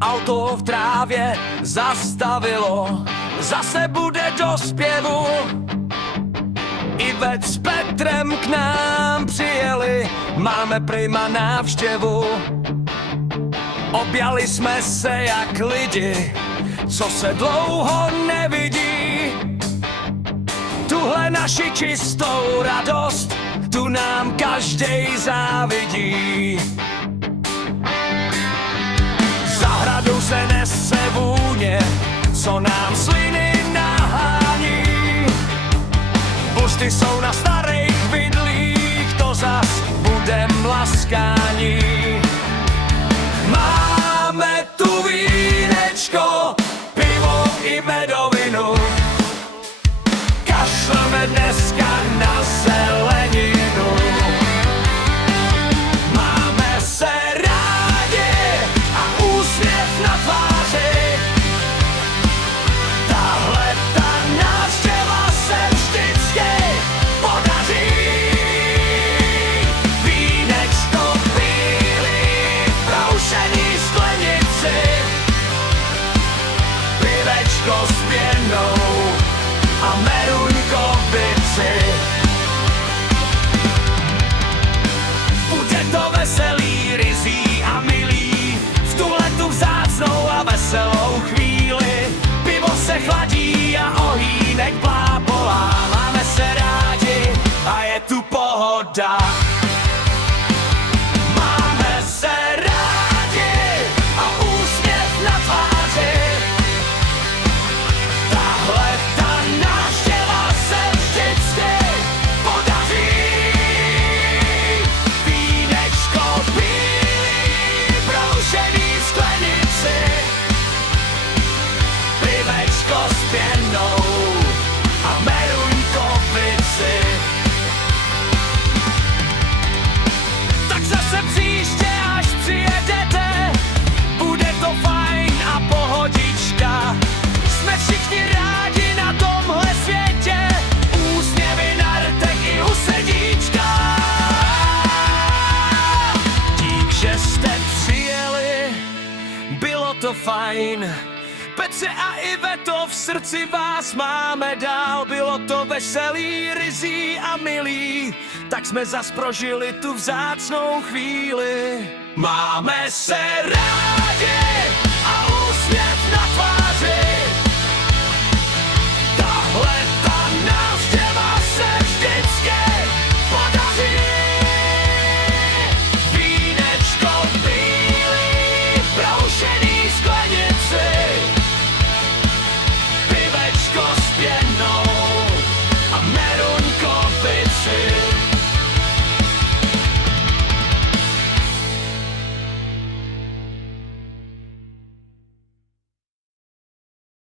Auto v trávě zastavilo, zase bude do zpěvu. Ivet s Petrem k nám přijeli, máme prima návštěvu. Objali jsme se jak lidi, co se dlouho nevidí. Tuhle naši čistou radost, tu nám každej závidí. Zahradou se nese vůně, co nám sliny nahání. Buřty jsou na starých vidlích, to zas budem laskání. Máme tu vínečko, pivo i medovinu. Kašleme dneska na zeleninu. Máme se rádi a úsměv na tváři. Tahle ta návštěva se vždycky podaří. Vínečko bílý v proušený sklenici. Pivečko s pěnou a meruňkovici. Bude to veselý, ryzí a milý, v tuhletu vzácnou a veselou chvíli. Pivo se chladí a ohýnek blábolá. Máme se rádi a je tu pohoda. Máme se rádi a úsměv na tváři. Tahle ta návštěva se vždycky podaří. Vínečko bílý, broušený v sklenici. Pivečko s pěnou a meruňkovici. Tak zase příště, až přijedete, bude to fajn a pohodička. Jsme všichni rádi na tomhle světě, úsměvy na rtech i u sedíčka. Dík, že jste přijeli, bylo to fajn. Petře a Iveto, v srdci vás máme dál. Bylo to veselý, ryzí a milý, tak jsme zas prožili tu vzácnou chvíli. Máme se rádi a úsměv na tváři.